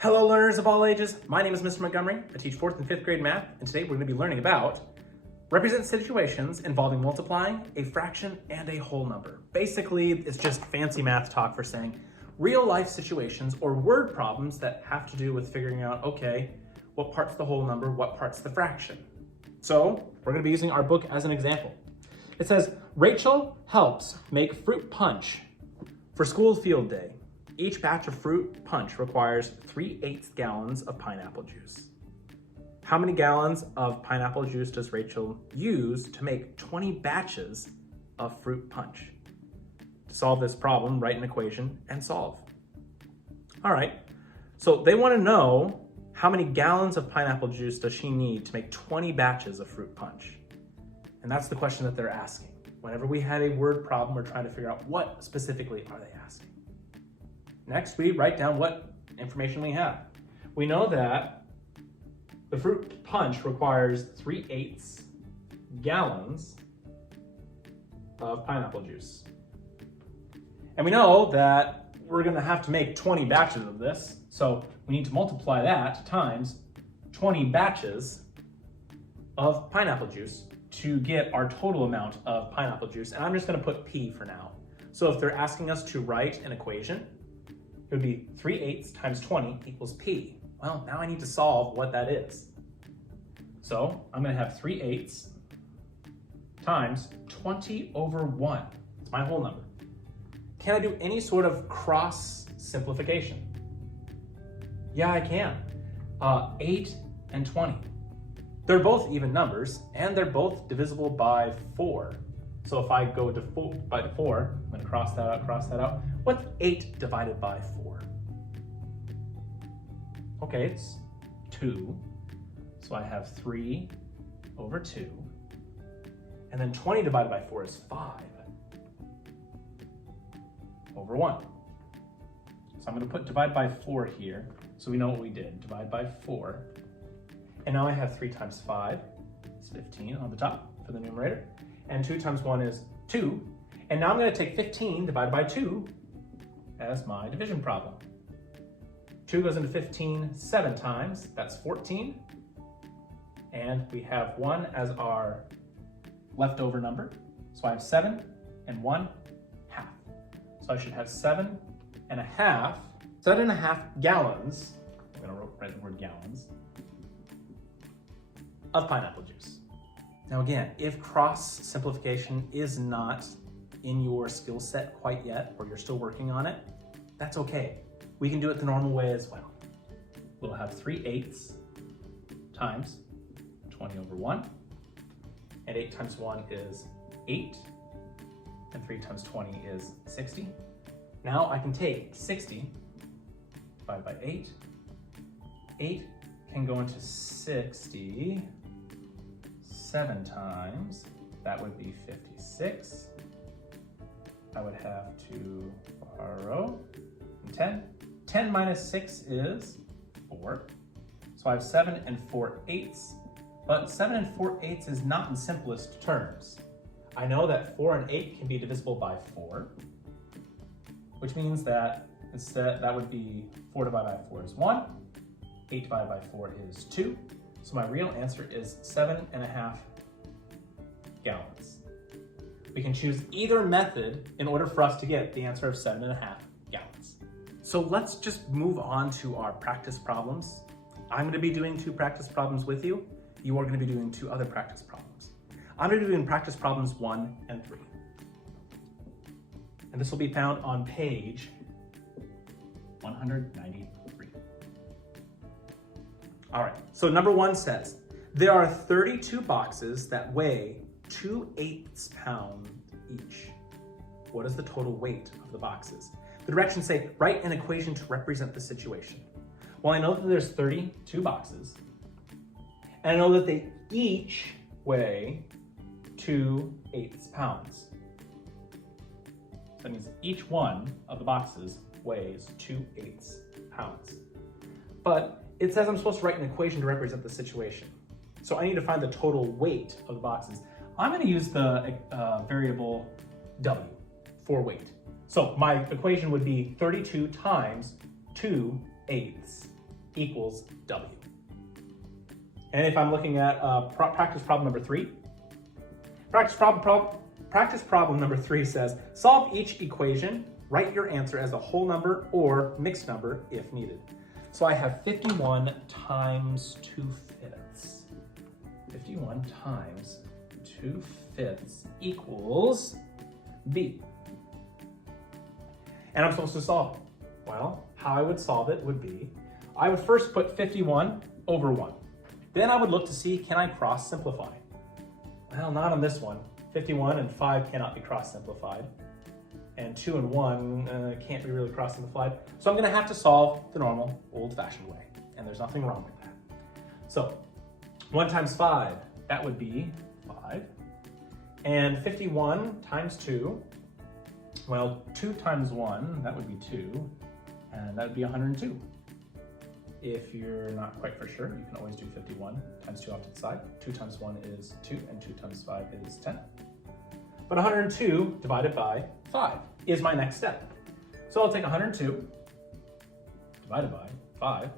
Hello learners of all ages, my name is Mr. Montgomery. I teach 4th and 5th grade math, and today we're going to be learning about represent situations involving multiplying a fraction and a whole number. Basically, it's just fancy math talk for saying real life situations or word problems that have to do with figuring out, okay, what part's the whole number, what part's the fraction. So we're going to be using our book as an example. It says, Rachel helps make fruit punch for school field day. Each batch of fruit punch requires 3/8 gallons of pineapple juice. How many gallons of pineapple juice does Rachel use to make 20 batches of fruit punch? To solve this problem, write an equation and solve. All right, so they want to know how many gallons of pineapple juice does she need to make 20 batches of fruit punch? And that's the question that they're asking. Whenever we have a word problem, we're trying to figure out what specifically are they asking. Next, we write down what information we have. We know that the fruit punch requires 3/8 gallons of pineapple juice. And we know that we're gonna have to make 20 batches of this, so we need to multiply that times 20 batches of pineapple juice to get our total amount of pineapple juice. And I'm just gonna put P for now. So if they're asking us to write an equation, it would be 3/8 times 20 equals P. Well, now I need to solve what that is. So I'm gonna have 3/8 times 20 over 1. It's my whole number. Can I do any sort of cross simplification? Yeah, I can. 8 and 20. They're both even numbers, and they're both divisible by 4. So if I go to 4 by 4, I'm gonna cross that out. What's 8 divided by 4? Okay, it's 2. So I have 3 over 2. And then 20 divided by 4 is 5 over 1. So I'm gonna put divide by 4 here, so we know what we did. Divide by 4. And now I have 3 times 5, it's 15 on the top for the numerator. And 2 times 1 is 2. And now I'm going to take 15 divided by 2 as my division problem. 2 goes into 15 7 times, that's 14. And we have 1 as our leftover number. So I have 7 and 1 half. So I should have 7.5 gallons, I'm going to write the word gallons, of pineapple juice. Now again, if cross simplification is not in your skill set quite yet, or you're still working on it, that's okay. We can do it the normal way as well. We'll have 3/8 times 20 over 1, and 8 times 1 is 8, and 3 times 20 is 60. Now I can take 60 divided by 8. 8 can go into 60 7 times, that would be 56. I would have to borrow 10. 10 minus 6 is 4. So I have 7 and 4/8, but 7 and 4/8 is not in simplest terms. I know that 4 and 8 can be divisible by 4, which means that instead that would be 4 divided by 4 is 1, 8 divided by 4 is 2. So my real answer is 7.5 gallons. We can choose either method in order for us to get the answer of 7.5 gallons. So let's just move on to our practice problems. I'm going to be doing 2 practice problems with you. You are going to be doing 2 other practice problems. I'm going to be doing practice problems 1 and 3. And this will be found on page 193. All right, so number 1 says, there are 32 boxes that weigh 2/8 pounds each. What is the total weight of the boxes? The directions say, write an equation to represent the situation. Well, I know that there's 32 boxes, and I know that they each weigh 2/8 pounds. That means each one of the boxes weighs 2/8 pounds. But it says I'm supposed to write an equation to represent the situation. So I need to find the total weight of the boxes. I'm going to use the variable W for weight. So my equation would be 32 times 2/8 equals W. And if I'm looking at practice problem number 3, practice problem number 3 says, solve each equation, write your answer as a whole number or mixed number if needed. So I have 51 times 2/5. 51 times 2/5 equals B. And I'm supposed to solve it. Well, how I would solve it would be, I would first put 51 over 1. Then I would look to see, can I cross simplify? Well, not on this one. 51 and 5 cannot be cross simplified. And 2 and 1 can't be really cross simplified. So I'm gonna have to solve the normal old-fashioned way. And there's nothing wrong with that. So 1 times 5, that would be 5. And 51 times 2, well, 2 times 1, that would be 2. And that would be 102. If you're not quite for sure, you can always do 51 times 2 off to the side. 2 times 1 is 2, and 2 times 5 is 10. But 102 divided by 5 is my next step. So I'll take 102 divided by 5.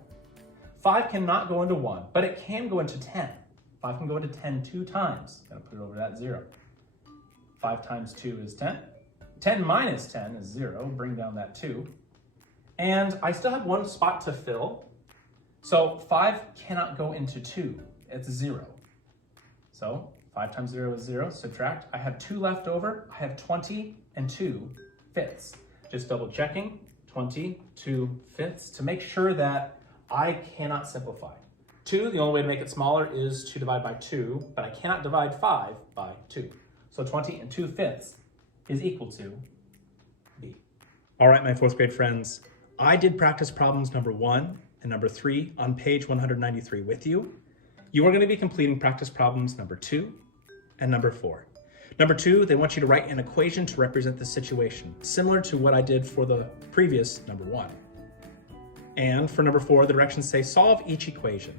5 cannot go into 1, but it can go into 10. 5 can go into 10 2 times. Gotta put it over that 0. 5 times 2 is 10. 10 minus 10 is 0. Bring down that 2. And I still have one spot to fill. So 5 cannot go into 2. It's 0. So 5 times 0 is 0. Subtract. I have 2 left over. I have 20 and 2/5. Just double checking. 20 2/5 to make sure that I cannot simplify. 2, the only way to make it smaller is to divide by 2, but I cannot divide 5 by 2. So 20 and 2/5 is equal to B. All right, my 4th grade friends, I did practice problems number 1 and number 3 on page 193 with you. You are going to be completing practice problems number 2 and number 4. Number 2, they want you to write an equation to represent the situation, similar to what I did for the previous number 1. And for number 4, the directions say solve each equation.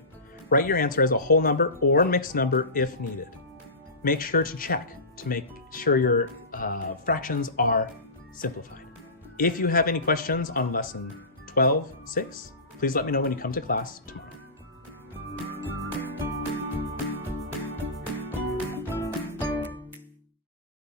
Write your answer as a whole number or mixed number if needed. Make sure to check to make sure your fractions are simplified. If you have any questions on lesson 12.6, please let me know when you come to class tomorrow.